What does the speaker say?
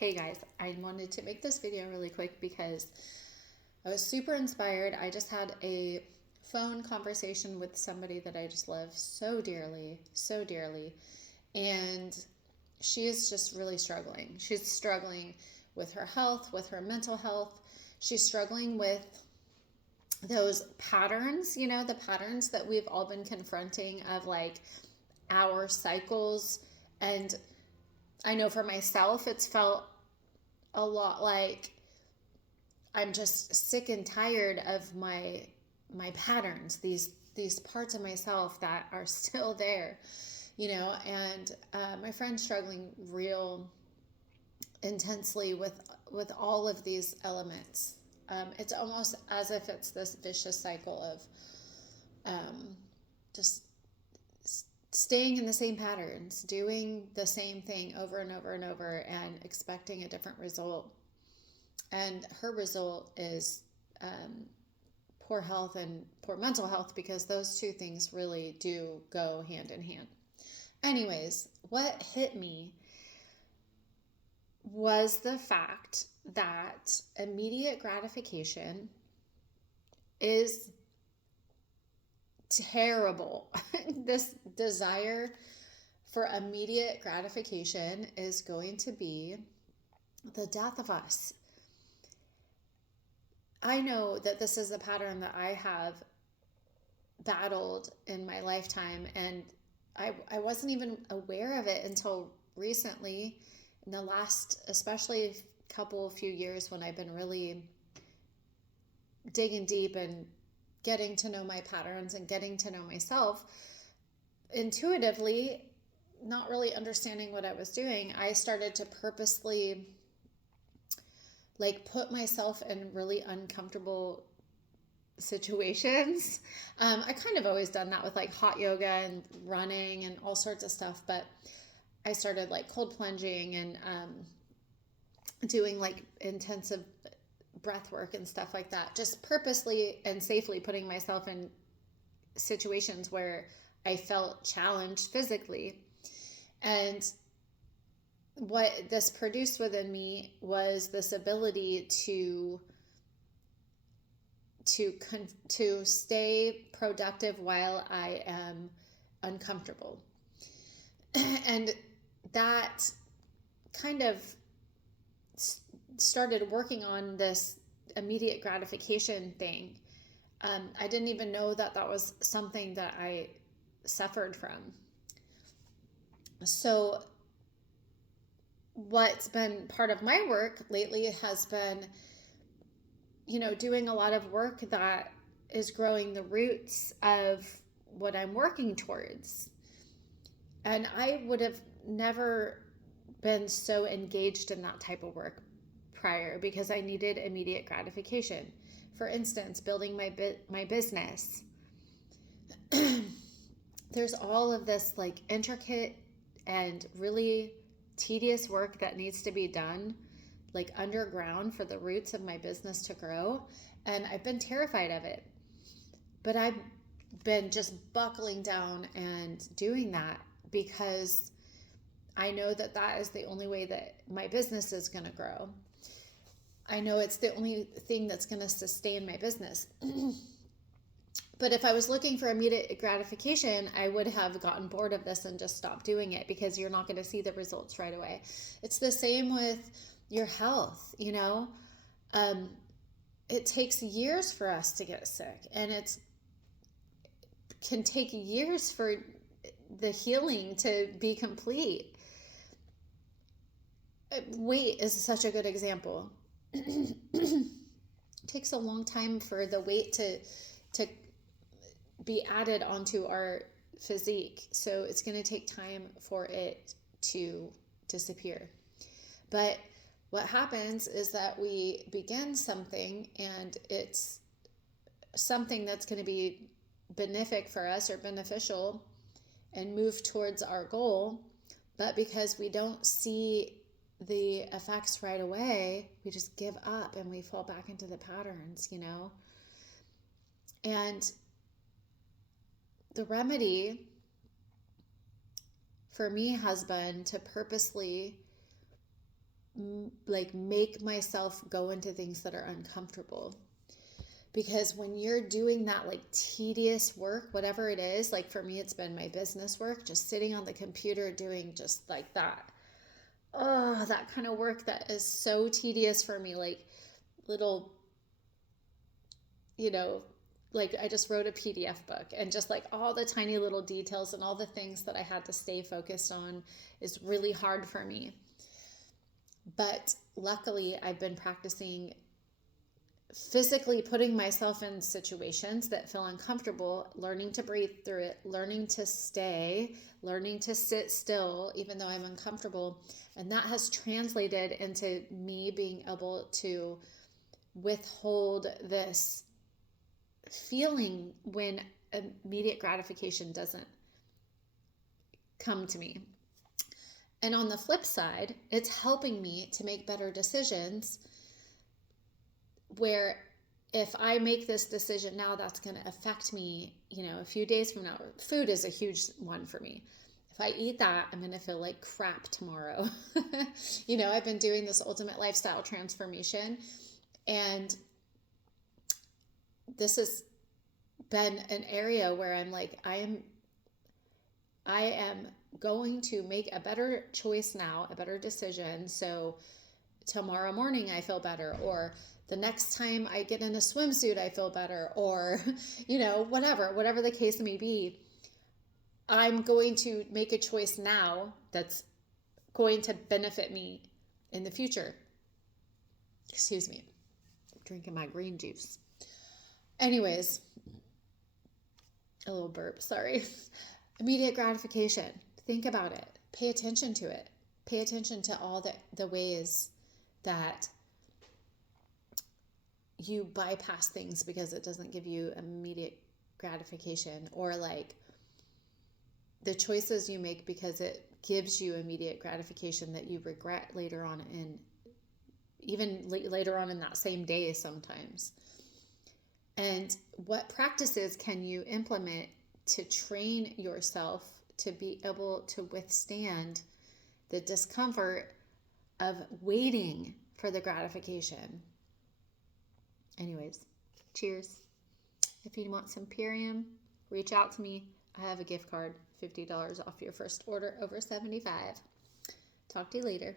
Hey guys, I wanted to make this video really quick because I was super inspired. I just had a phone conversation with somebody that I just love so dearly, so dearly. And she is just really struggling. She's struggling with her health, with her mental health. She's struggling with those patterns, the patterns that we've all been confronting of like our cycles. And I know for myself, it's felt a lot like I'm just sick and tired of my patterns, these parts of myself that are still there, and my friend's struggling real intensely with all of these elements. It's almost as if it's this vicious cycle of just staying in the same patterns, doing the same thing over and over and over, and expecting a different result. And her result is poor health and poor mental health, because those two things really do go hand in hand. Anyways, what hit me was the fact that immediate gratification is terrible. This desire for immediate gratification is going to be the death of us. I know that this is a pattern that I have battled in my lifetime, and I wasn't even aware of it until recently, in the last, especially few years, when I've been really digging deep and getting to know my patterns and getting to know myself intuitively, not really understanding what I was doing. I started to purposely put myself in really uncomfortable situations. I kind of always done that with hot yoga and running and all sorts of stuff, but I started cold plunging and doing intensive breath work and stuff like that, just purposely and safely putting myself in situations where I felt challenged physically. And what this produced within me was this ability to stay productive while I am uncomfortable. And that kind of started working on this immediate gratification thing. I didn't even know that was something that I suffered from. So what's been part of my work lately has been, doing a lot of work that is growing the roots of what I'm working towards. And I would have never been so engaged in that type of work prior, because I needed immediate gratification. For instance, building my business. There's all of this intricate and really tedious work that needs to be done underground for the roots of my business to grow, and I've been terrified of it. But I've been just buckling down and doing that because I know that is the only way that my business is going to grow. I know it's the only thing that's going to sustain my business. But if I was looking for immediate gratification, I would have gotten bored of this and just stopped doing it, because you're not going to see the results right away. It's the same with your health, it takes years for us to get sick, and it can take years for the healing to be complete. Weight is such a good example. It takes a long time for the weight to be added onto our physique. So it's going to take time for it to disappear. But what happens is that we begin something, and it's something that's going to be benefic for us or beneficial and move towards our goal. But because we don't see the effects right away, we just give up and we fall back into the patterns, And the remedy for me has been to purposely like make myself go into things that are uncomfortable. Because when you're doing that like tedious work, whatever it is, like for me, it's been my business work, just sitting on the computer doing just like that. Oh, that kind of work that is so tedious for me. Like little, you know, like I just wrote a PDF book, and just like all the tiny little details and all the things that I had to stay focused on is really hard for me. But luckily, I've been practicing physically putting myself in situations that feel uncomfortable, learning to breathe through it, learning to stay, learning to sit still, even though I'm uncomfortable. And that has translated into me being able to withhold this feeling when immediate gratification doesn't come to me. And on the flip side, it's helping me to make better decisions where if I make this decision now, that's going to affect me, a few days from now. Food is a huge one for me. If I eat that, I'm going to feel like crap tomorrow. I've been doing this ultimate lifestyle transformation, and this has been an area where I'm like, I am going to make a better choice now, a better decision. So tomorrow morning I feel better, or the next time I get in a swimsuit, I feel better, or, whatever the case may be. I'm going to make a choice now that's going to benefit me in the future. Excuse me. I'm drinking my green juice. Anyways, a little burp, sorry. Immediate gratification. Think about it. Pay attention to it. Pay attention to all the ways that you bypass things because it doesn't give you immediate gratification, or like the choices you make because it gives you immediate gratification that you regret later on, and even later on in that same day sometimes. And what practices can you implement to train yourself to be able to withstand the discomfort of waiting for the gratification? Anyways, cheers. If you want some Purium, reach out to me. I have a gift card, $50 off your first order over $75. Talk to you later.